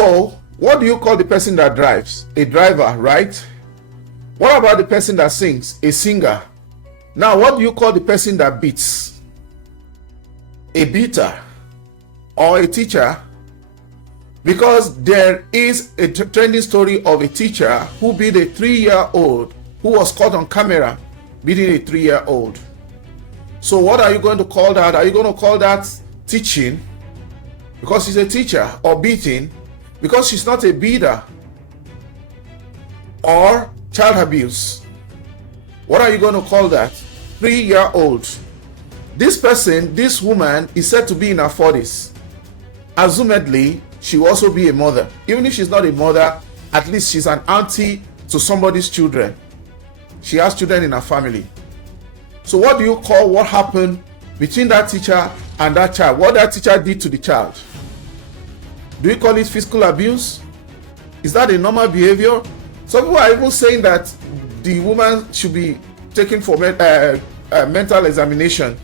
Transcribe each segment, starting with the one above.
So what do you call the person that drives? A driver, right? What about the person that sings? A singer. Now, what do you call the person that beats? A beater or a teacher? Because there is a trending story of a teacher who beat a 3-year-old who was caught on camera beating a 3-year-old. So what are you going to call that? Are you going to call that teaching because she's a teacher, or beating because she's not a beater, or child abuse? What are you going to call that? 3-year-old. This person, this woman, is said to be in her 40s. Assumedly, she will also be a mother. Even if she's not a mother, at least she's an auntie to somebody's children. She has children in her family. So what do you call what happened between that teacher and that child? What that teacher did to the child? Do you call it physical abuse? Is that a normal behavior? Some people are even saying that the woman should be taken for mental examination.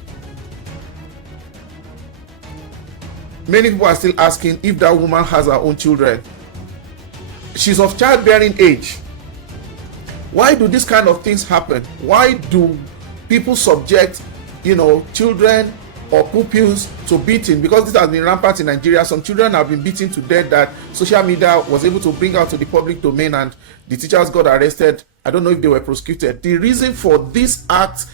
Many people are still asking if that woman has her own children. She's of childbearing age. Why do these kind of things happen? Why do people subject, children or pupils to beating? Because this has been rampant in Nigeria. Some children have been beaten to death that social media was able to bring out to the public domain, and the teachers got arrested. I don't know if they were prosecuted. The reason for this act,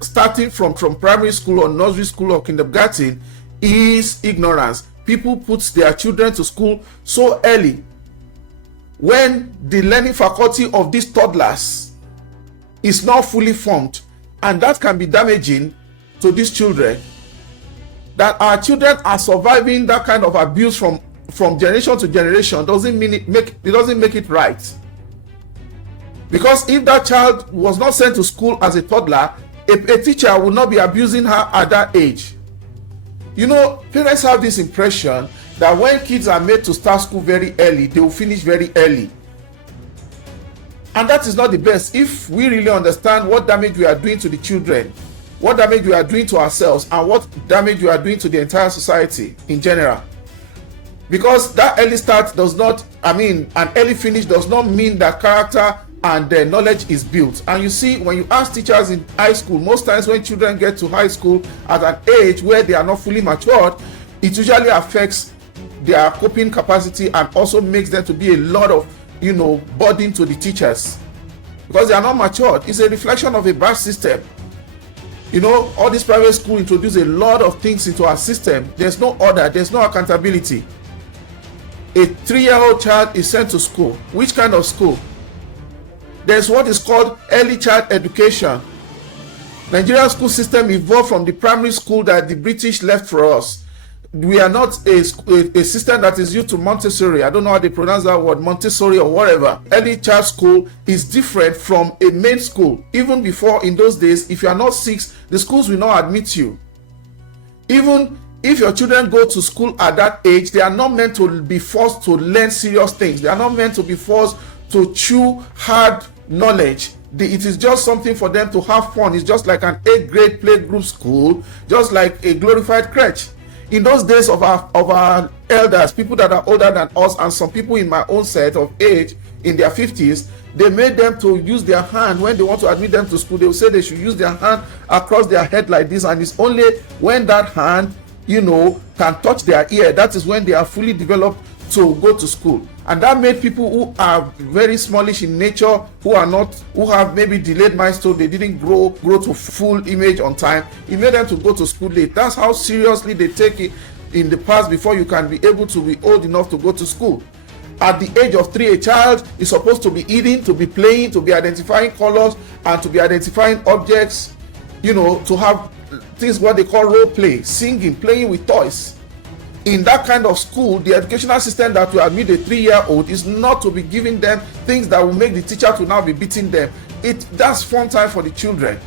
starting from primary school or nursery school or kindergarten, is ignorance. People put their children to school so early when the learning faculty of these toddlers is not fully formed, and that can be damaging to these children. That our children are surviving that kind of abuse from generation to generation doesn't make it right. Because if that child was not sent to school as a toddler, a teacher would not be abusing her at that age. Parents have this impression that when kids are made to start school very early, they will finish very early. And that is not the best. If we really understand what damage we are doing to the children, what damage we are doing to ourselves, and what damage we are doing to the entire society in general. Because that early start an early finish does not mean that character and knowledge is built. And you see, when you ask teachers in high school, most times when children get to high school at an age where they are not fully matured, it usually affects their coping capacity and also makes them to be a lot of burden to the teachers, because they are not matured. It's a reflection of a bad system. All this private school introduce a lot of things into our system. There's no order, there's no accountability. A 3-year-old child is sent to school. Which kind of school? There's what is called early child education. Nigerian school system evolved from the primary school that the British left for us. We are not a system that is used to Montessori. I don't know how they pronounce that word, Montessori or whatever. Early child school is different from a main school. Even before, in those days, if you are not 6, the schools will not admit you. Even if your children go to school at that age, they are not meant to be forced to learn serious things. They are not meant to be forced to chew hard knowledge. It is just something for them to have fun. It's just like an 8th grade playgroup school, just like a glorified crèche. In those days of our elders, people that are older than us, and some people in my own set of age in their 50s, they made them to use their hand when they want to admit them to school. They will say they should use their hand across their head like this, and it's only when that hand can touch their ear, that is when they are fully developed to go to school. And that made people who are very smallish in nature, who have maybe delayed milestone, they didn't grow to full image on time, it made them to go to school late. That's how seriously they take it in the past before you can be able to be old enough to go to school. At the age of 3, a child is supposed to be eating, to be playing, to be identifying colors, and to be identifying objects, to have things what they call role play, singing, playing with toys. In that kind of school, the educational system that will admit a 3-year-old is not to be giving them things that will make the teacher to now be beating them. That's fun time for the children.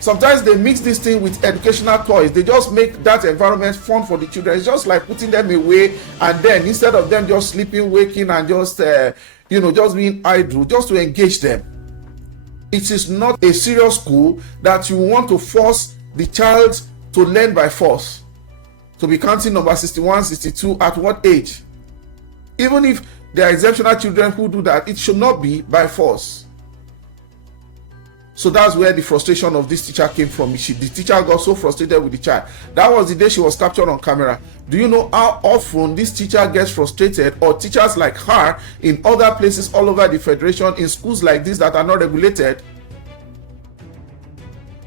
Sometimes they mix this thing with educational toys. They just make that environment fun for the children. It's just like putting them away, and then instead of them just sleeping, waking, and just just being idle, just to engage them. It is not a serious school that you want to force the child to learn by force. To be counting number 61, 62 at what age? Even if there are exceptional children who do that, it should not be by force. So that's where the frustration of this teacher came from. The teacher got so frustrated with the child. That was the day she was captured on camera. Do you know how often this teacher gets frustrated, or teachers like her in other places all over the federation, in schools like this that are not regulated?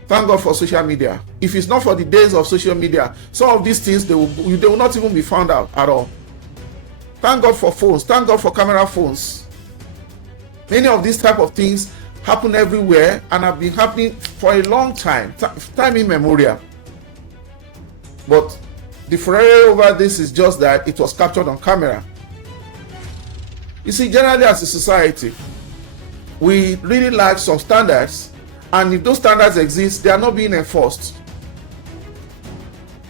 Thank God for social media. If it's not for the days of social media, some of these things, they will not even be found out at all. Thank God for phones. Thank God for camera phones. Many of these type of things happen everywhere and have been happening for a long time immemorial. But the furore over this is just that it was captured on camera. You see, generally as a society, we really like some standards, and if those standards exist, they are not being enforced.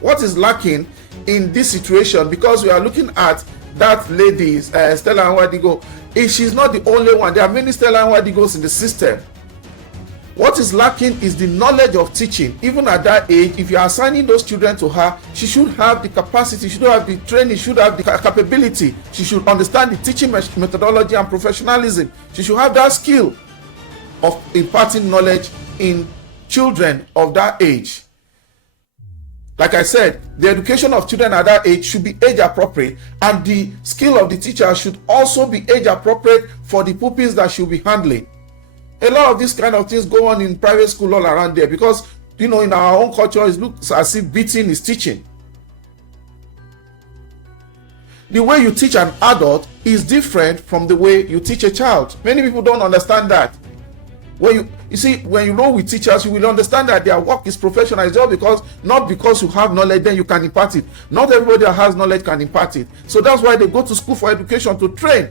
What is lacking in this situation, because we are looking at that lady, Stella Nwadigo, she's not the only one. There are many Stella Nwadigos in the system. What is lacking is the knowledge of teaching. Even at that age, if you are assigning those children to her, she should have the capacity, she should have the training, she should have the capability. She should understand the teaching methodology and professionalism. She should have that skill of imparting knowledge in children of that age. Like I said, the education of children at that age should be age appropriate, and the skill of the teacher should also be age appropriate for the pupils that she'll be handling. A lot of these kind of things go on in private school all around there, because, you know, in our own culture, it looks as if beating is teaching. The way you teach an adult is different from the way you teach a child. Many people don't understand that. When you see, when you roll with teachers, you will understand that their work is professional. It's just not because you have knowledge, then you can impart it. Not everybody that has knowledge can impart it. So that's why they go to school for education, to train.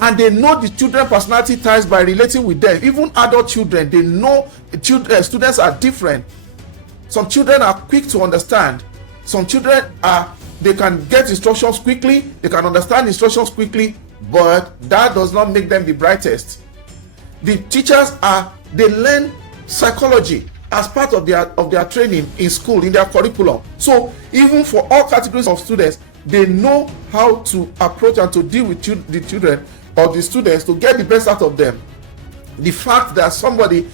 And they know the children personality types by relating with them. Even adult children, they know students are different. Some children are quick to understand. Some children they can get instructions quickly, they can understand instructions quickly, but that does not make them the brightest. The teachers they learn psychology as part of their training in school, in their curriculum. So even for all categories of students, they know how to approach and to deal with the children or the students to get the best out of them. The fact that somebody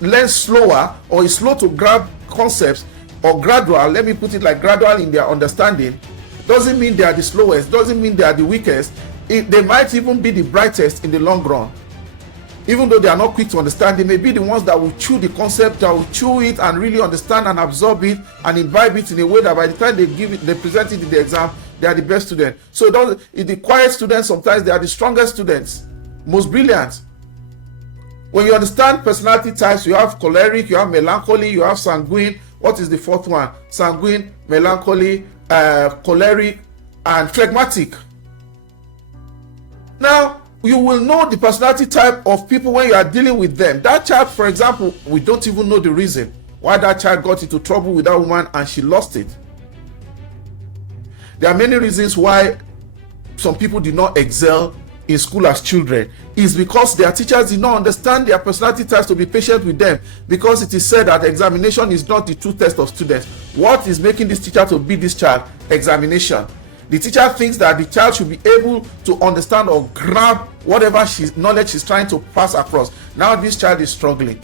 learns slower or is slow to grab concepts, or gradual, let me put it like gradual in their understanding, doesn't mean they are the slowest, doesn't mean they are the weakest. They might even be the brightest in the long run. Even though they are not quick to understand, they may be the ones that will chew the concept, that will chew it and really understand and absorb it and imbibe it in a way that by the time they present it in the exam, they are the best students. So the quiet students, sometimes they are the strongest students, most brilliant. When you understand personality types, you have choleric, you have melancholy, you have sanguine. What is the fourth one? Sanguine, melancholy, choleric, and phlegmatic. Now, you will know the personality type of people when you are dealing with them. That child, for example, we don't even know the reason why that child got into trouble with that woman and she lost it. There are many reasons why some people did not excel in school as children. It's because their teachers did not understand their personality types to be patient with them, because it is said that examination is not the true test of students. What is making this teacher to beat this child? Examination. The teacher thinks that the child should be able to understand or grab whatever knowledge she's trying to pass across. Now this child is struggling.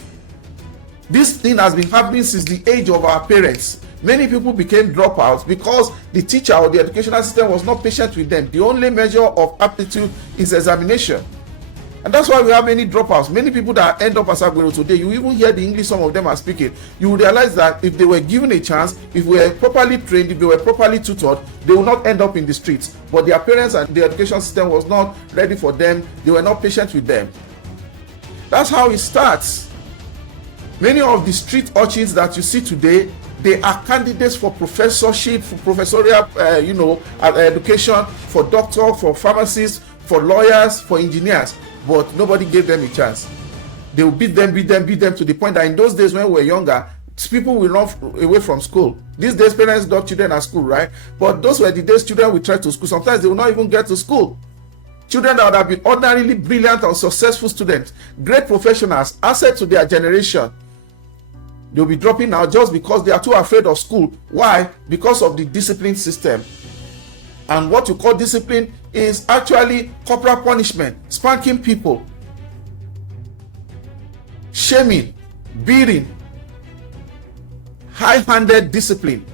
This thing has been happening since the age of our parents. Many people became dropouts because the teacher or the educational system was not patient with them. The only measure of aptitude is examination. And that's why we have many dropouts. Many people that end up as Aguero today, you even hear the English some of them are speaking. You will realize that if they were given a chance, if we were properly trained, if they were properly tutored, they will not end up in the streets. But their parents and the education system was not ready for them. They were not patient with them. That's how it starts. Many of the street urchins that you see today, they are candidates for professorship, for professorial, education, for doctor, for pharmacists, for lawyers, for engineers. But nobody gave them a chance. They will beat them to the point that in those days when we were younger, people will run away from school. These days, parents drop children at school, right? But those were the days children will try to school. Sometimes they will not even get to school. Children that would have been ordinarily brilliant and successful students, great professionals, asset to their generation, they'll be dropping out just because they are too afraid of school. Why? Because of the discipline system. And what you call discipline is actually corporal punishment, spanking people, shaming, beating, high-handed discipline.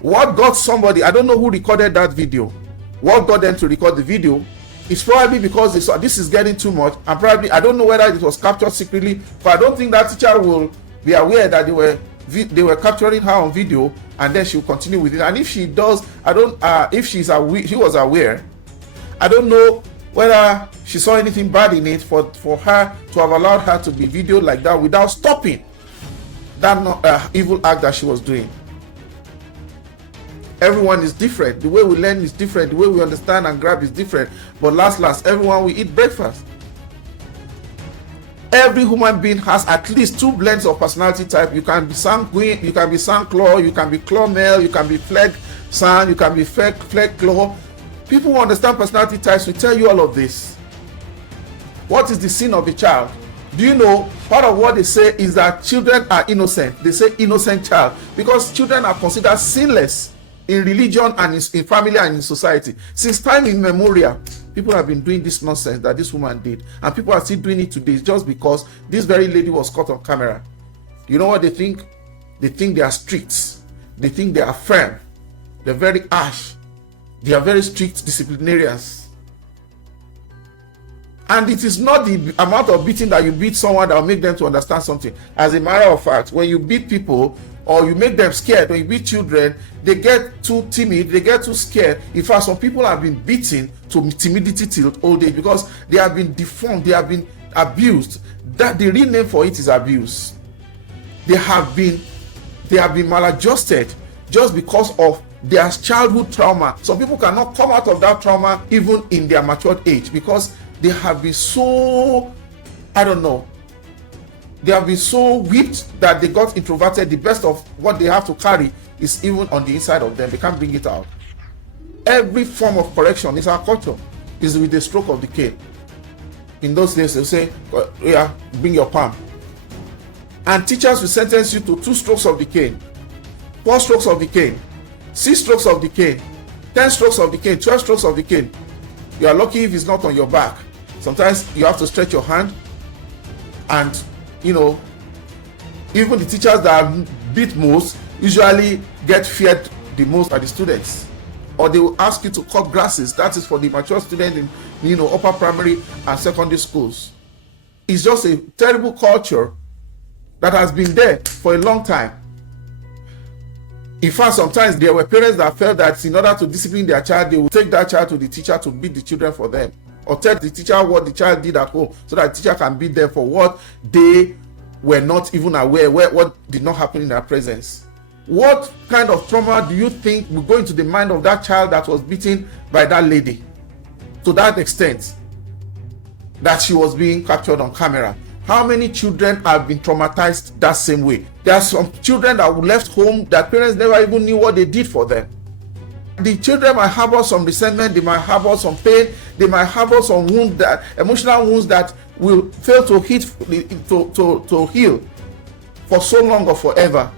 What got somebody, I don't know who recorded that video, what got them to record the video is probably because they saw this is getting too much, and probably, I don't know whether it was captured secretly, but I don't think that teacher will be aware that they were capturing her on video, and then she'll continue with it. And if she does, I don't if she was aware, I don't know whether she saw anything bad in it for her to have allowed her to be videoed like that without stopping that evil act that she was doing. Everyone is different. The way we learn is different. The way we understand and grab is different. But last, everyone will eat breakfast. Every human being has at least 2 blends of personality type. You can be sanguine, you can be sanclaw, you can be claw male, you can be flag san, you can be flag claw. People who understand personality types will tell you all of this. What is the sin of a child? Do you know, part of what they say is that children are innocent. They say innocent child because children are considered sinless in religion and in family and in society. Since time immemorial, people have been doing this nonsense that this woman did, and people are still doing it today just because this very lady was caught on camera. You know what they think? They think they are strict. They think they are firm. They're very harsh. They are very strict disciplinarians. And it is not the amount of beating that you beat someone that will make them to understand something. As a matter of fact, when you beat people or you make them scared, when you beat children, they get too timid, they get too scared. In fact, some people have been beaten to timidity till old age because they have been deformed, they have been abused. That the real name for it is abuse. They have been maladjusted just because of their childhood trauma. Some people cannot come out of that trauma even in their matured age because they have been so, I don't know, they have been so whipped that they got introverted. The best of what they have to carry is even on the inside of them. They can't bring it out. Every form of correction is our culture, is with the stroke of the cane. In those days, they'll say, yeah, bring your palm. And teachers will sentence you to 2 strokes of the cane, 4 strokes of the cane, 6 strokes of the cane, 10 strokes of the cane, 12 strokes of the cane. You are lucky if it's not on your back. Sometimes you have to stretch your hand, and you know, even the teachers that beat most usually get feared the most by the students. Or they will ask you to cut grasses. That is for the mature students in, you know, upper primary and secondary schools. It's just a terrible culture that has been there for a long time. In fact, sometimes there were parents that felt that in order to discipline their child, they would take that child to the teacher to beat the children for them, or tell the teacher what the child did at home so that the teacher can beat them for what they were not even aware, what did not happen in their presence. What kind of trauma do you think will go into the mind of that child that was beaten by that lady to that extent that she was being captured on camera? How many children have been traumatized that same way? There are some children that were left home that parents never even knew what they did for them. The children might harbor some resentment, they might harbor some pain, they might harbor some wounds, that emotional wounds that will fail to heal for so long or forever.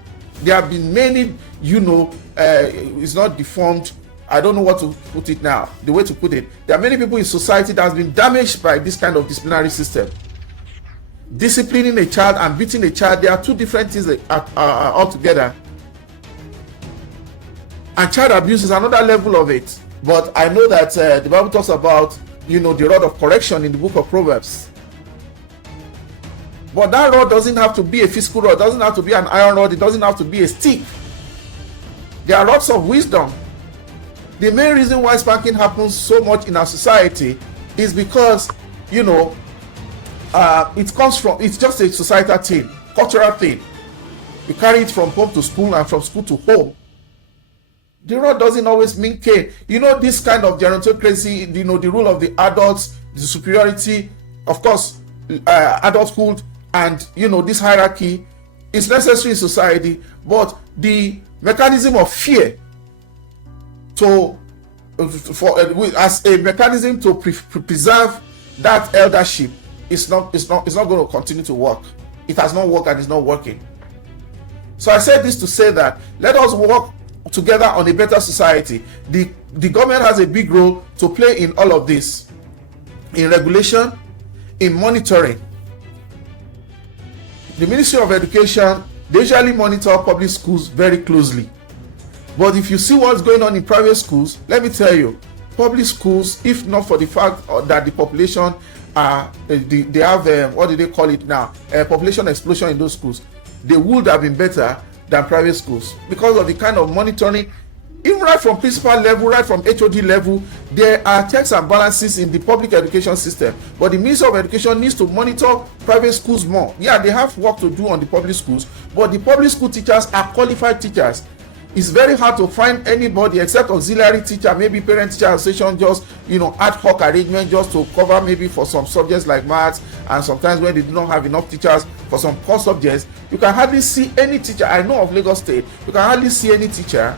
There have been many, you know, it's not deformed. I don't know what to put it now, the way to put it. There are many people in society that have been damaged by this kind of disciplinary system. Disciplining a child and beating a child, there are 2 different things altogether. And child abuse is another level of it. But I know that the Bible talks about, you know, the rod of correction in the book of Proverbs. But that rod doesn't have to be a physical rod, it doesn't have to be an iron rod, it doesn't have to be a stick. There are rods of wisdom. The main reason why spanking happens so much in our society is because, you know, it comes from, it's just a societal thing, cultural thing. You carry it from home to school and from school to home. The rod doesn't always mean cane. You know, this kind of gerontocracy, you know, the rule of the adults, the superiority, of course, adulthood, and, you know, this hierarchy is necessary in society, but the mechanism of fear as a mechanism to preserve that eldership it's not going to continue to work. It has not worked and it's not working. So I said this to say that let us work together on a better society. The the government has a big role to play in all of this, in regulation, in monitoring. The Ministry of Education, they usually monitor public schools very closely. But if you see what's going on in private schools, let me tell you, public schools, if not for the fact that the population they have what do they call it now, population explosion in those schools, they would have been better than private schools because of the kind of monitoring. Even right from principal level, right from HOD level, there are checks and balances in the public education system. But the Ministry of Education needs to monitor private schools more. Yeah, they have work to do on the public schools, but the public school teachers are qualified teachers. It's very hard to find anybody except auxiliary teacher, maybe parent teacher association, just ad hoc arrangement just to cover maybe for some subjects like maths, and sometimes when they do not have enough teachers for some core subjects, you can hardly see any teacher. I know of Lagos State, you can hardly see any teacher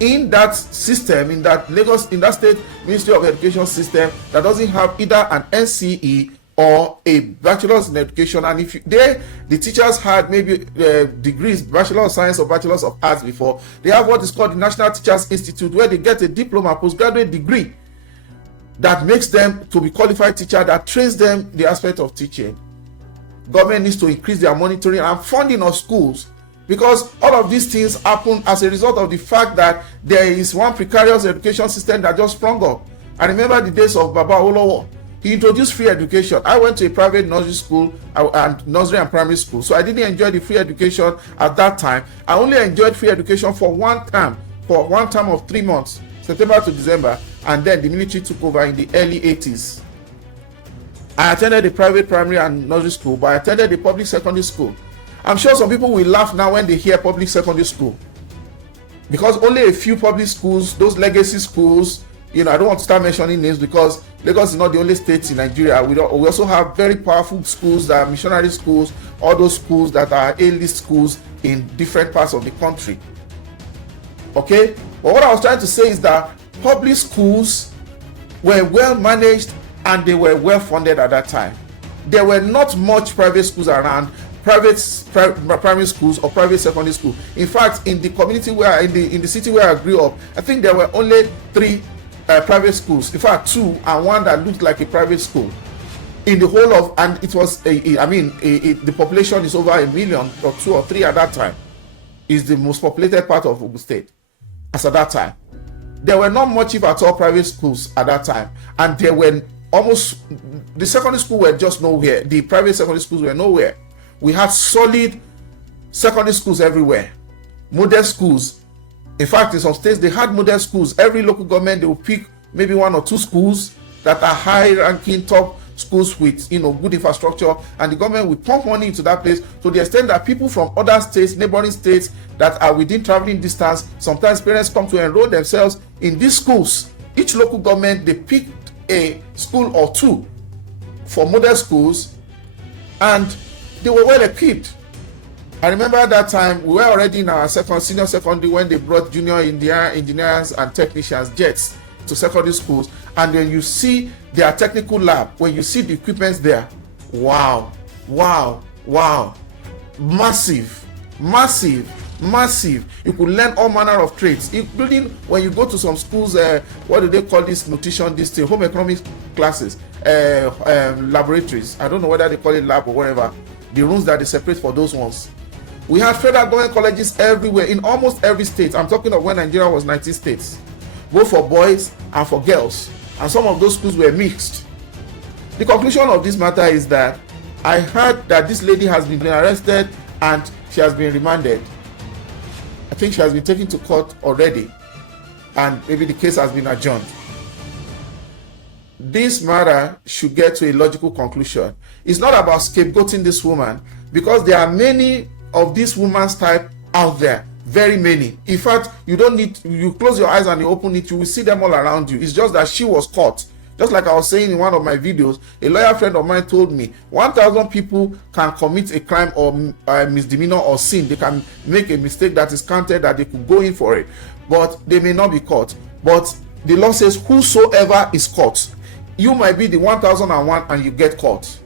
in that system, in that state Ministry of Education system, that doesn't have either an NCE or a bachelor's in education. And if the teachers had maybe degrees, bachelor of science or bachelor's of arts before, they have what is called the National Teachers Institute, where they get a diploma, postgraduate degree that makes them to be qualified teacher, that trains them the aspect of teaching. Government needs to increase their monitoring and funding of schools, because all of these things happen as a result of the fact that there is one precarious education system that just sprung up. I remember the days of Baba Olowo. He introduced free education. I went to a private nursery school and nursery and primary school, so I didn't enjoy the free education at that time. I only enjoyed free education for one term of 3 months, September to December, and then the military took over in the early 80s. I attended a private primary and nursery school, but I attended a public secondary school. I'm sure some people will laugh now when they hear public secondary school, because only a few public schools, those legacy schools, I don't want to start mentioning names because Lagos is not the only state in Nigeria. We also have very powerful schools that are missionary schools, all those schools that are A-list schools in different parts of the country. Okay? But what I was trying to say is that public schools were well managed and they were well funded at that time. There were not much private schools around, private primary schools or private secondary school. In fact, in the community where in the city where I grew up, I think there were only 3 private schools. In fact, 2 and 1 that looked like a private school in the whole of, and it was the population is over 1 million or 2 or 3 at that time. Is the most populated part of Ogun State as at that time. There were not much, if at all, private schools at that time, and there were the secondary school were just nowhere. The private secondary schools were nowhere. We had solid secondary schools everywhere, model schools. In fact, in some states they had model schools. Every local government, they will pick maybe 1 or 2 schools that are high-ranking top schools with good infrastructure, and the government will pump money into that place to the extent that people from other states, neighboring states that are within traveling distance, sometimes parents come to enroll themselves in these schools. Each local government, they picked a school or 2 for model schools, and they were well equipped. I remember at that time we were already in our senior secondary when they brought junior engineers and technicians jets to secondary schools, and then you see their technical lab, when you see the equipment there, wow, massive. You could learn all manner of trades, including when you go to some schools, what do they call this nutrition, this thing, home economics classes, laboratories. I don't know whether they call it lab or whatever, the rooms that they separate for those ones. We had federal government colleges everywhere, in almost every state. I'm talking of when Nigeria was 19 states, both for boys and for girls, and some of those schools were mixed. The conclusion of this matter is that I heard that this lady has been arrested and she has been remanded. I think she has been taken to court already, and maybe the case has been adjourned. This matter should get to a logical conclusion. It's not about scapegoating this woman, because there are many of this woman's type out there, very many. In fact, you close your eyes and you open it, you will see them all around you. It's just that she was caught. Just like I was saying in one of my videos, a lawyer friend of mine told me 1,000 people can commit a crime or a misdemeanor or sin. They can make a mistake that is counted, that they could go in for it, but they may not be caught. But the law says whosoever is caught. You might be the 1,001 and you get caught.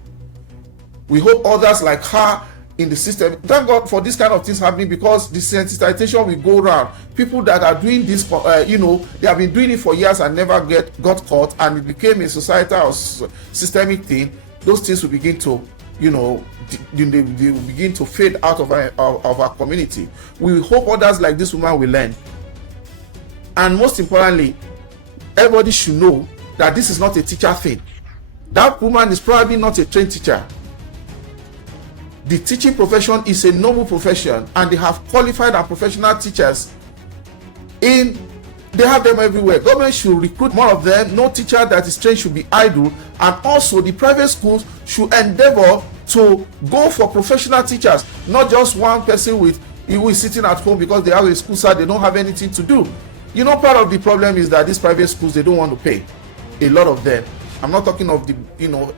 We hope others like her in the system. Thank God for this kind of things happening, because the sensitization will go around. People that are doing this, they have been doing it for years and never got caught, and it became a societal or systemic thing. Those things will begin to, they will begin to fade out of our community. We hope others like this woman will learn. And most importantly, everybody should know that this is not a teacher thing. That woman is probably not a trained teacher. The teaching profession is a noble profession, and they have qualified and professional teachers. They have them everywhere. Government should recruit more of them. No teacher that is trained should be idle. And also the private schools should endeavor to go for professional teachers, not just one person who is sitting at home because they have a school side, they don't have anything to do. Part of the problem is that these private schools, they don't want to pay. A lot of them. I'm not talking of the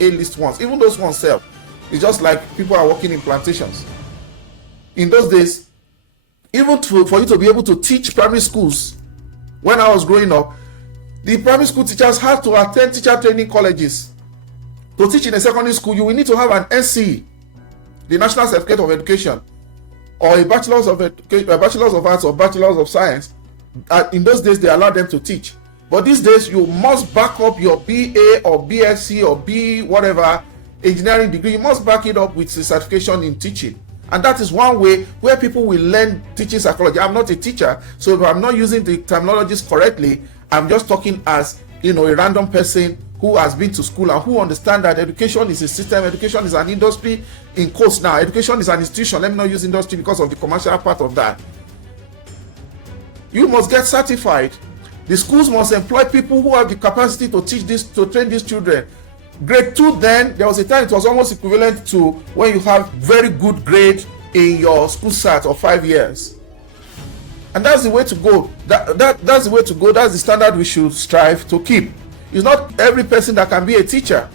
A-list ones. Even those ones self. It's just like people are working in plantations. In those days, even for you to be able to teach primary schools, when I was growing up, the primary school teachers had to attend teacher training colleges. To teach in a secondary school, you will need to have an NCE, the National Certificate of Education, or a Bachelor's of Arts or Bachelor's of Science. In those days, they allowed them to teach. But these days, you must back up your BA or BSc or B whatever engineering degree. You must back it up with a certification in teaching. And that is one way where people will learn teaching psychology. I'm not a teacher, so if I'm not using the terminologies correctly, I'm just talking as a random person who has been to school and who understand that education is a system, education is an industry. In quotes now, education is an institution. Let me not use industry because of the commercial part of that. You must get certified. The schools must employ people who have the capacity to teach this, to train these children. Grade 2, then there was a time it was almost equivalent to when you have very good grade in your school start of 5 years. And that's the way to go. That's the way to go. That's the standard we should strive to keep. It's not every person that can be a teacher.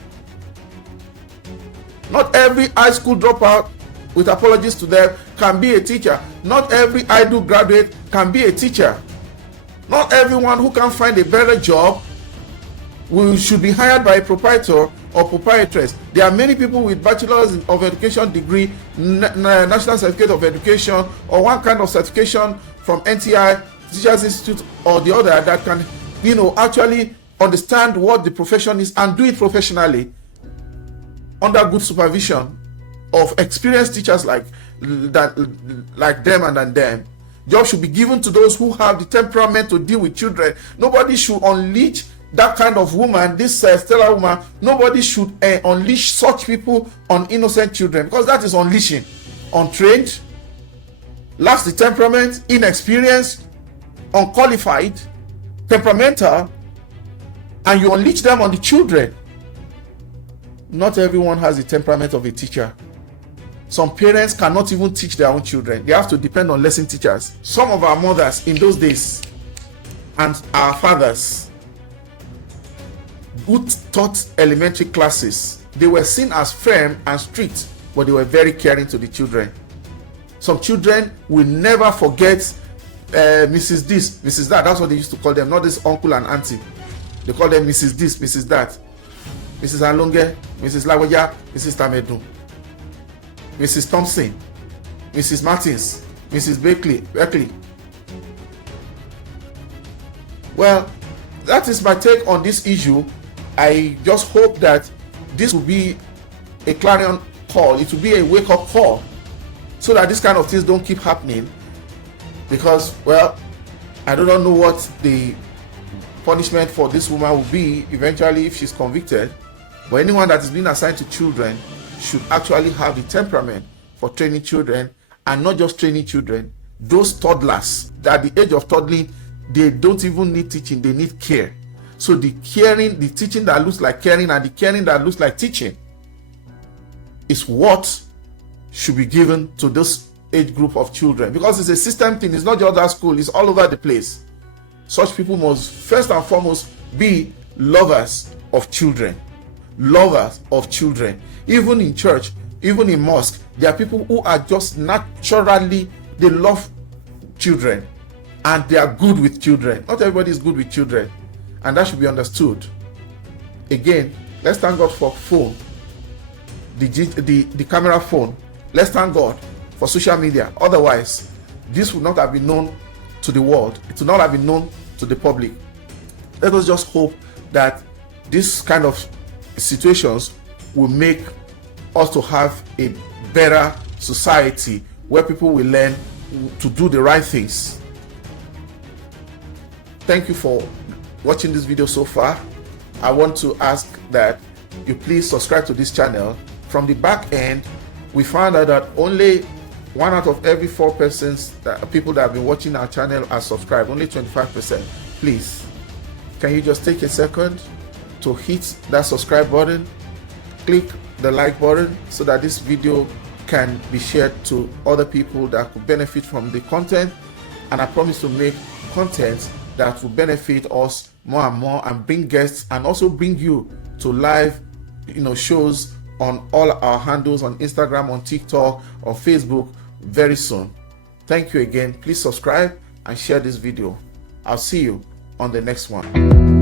Not every high school dropout, with apologies to them, can be a teacher. Not every idle graduate can be a teacher. Not everyone who can find a better job should be hired by a proprietor or proprietress. There are many people with bachelor's of education degree, national certificate of education, or one kind of certification from NTI, Teachers Institute, or the other, that can, actually understand what the profession is and do it professionally under good supervision of experienced teachers like them and them. Jobs should be given to those who have the temperament to deal with children. Nobody should unleash that kind of woman, this stellar woman. Nobody should unleash such people on innocent children, because that is unleashing. Untrained, lacks the temperament, inexperienced, unqualified, temperamental, and you unleash them on the children. Not everyone has the temperament of a teacher. Some parents cannot even teach their own children. They have to depend on lesson teachers. Some of our mothers in those days and our fathers who taught elementary classes, they were seen as firm and strict, but they were very caring to the children. Some children will never forget Mrs. This, Mrs. That. That's what they used to call them, not this uncle and auntie. They call them Mrs. This, Mrs. That. Mrs. Alonge, Mrs. Lagoya, Mrs. Tamedu, Mrs. Thompson, Mrs. Martins, Mrs. Beckley. Well, that is my take on this issue. I just hope that this will be a clarion call. It will be a wake-up call, so that this kind of things don't keep happening. Because, well, I don't know what the punishment for this woman will be eventually if she's convicted. But anyone that is being assigned to children should actually have the temperament for training children, and not just training children. Those toddlers, at the age of toddling, they don't even need teaching, they need care. So the teaching that looks like caring, and the caring that looks like teaching is what should be given to this age group of children, because it's a system thing. It's not just that school, it's all over the place. Such people must first and foremost be lovers of children. Lovers of children. Even in church, even in mosque, there are people who are just naturally, they love children and they are good with children. Not everybody is good with children, and that should be understood. Again, let's thank God for phone, the camera phone. Let's thank God for social media. Otherwise, this would not have been known to the world. It would not have been known to the public. Let us just hope that this kind of situations will make us to have a better society where people will learn to do the right things. Thank you for watching this video so far. I want to ask that you please subscribe to this channel. From the back end, we found out that only 1 out of every 4 persons, people that have been watching our channel are subscribed, only 25%. Please, can you just take a second to hit that subscribe button, click the like button so that this video can be shared to other people that could benefit from the content. And I promise to make content that will benefit us more and more, and bring guests, and also bring you to live shows on all our handles on Instagram, on TikTok, or Facebook very soon. Thank you again. Please subscribe and share this video. I'll see you on the next one.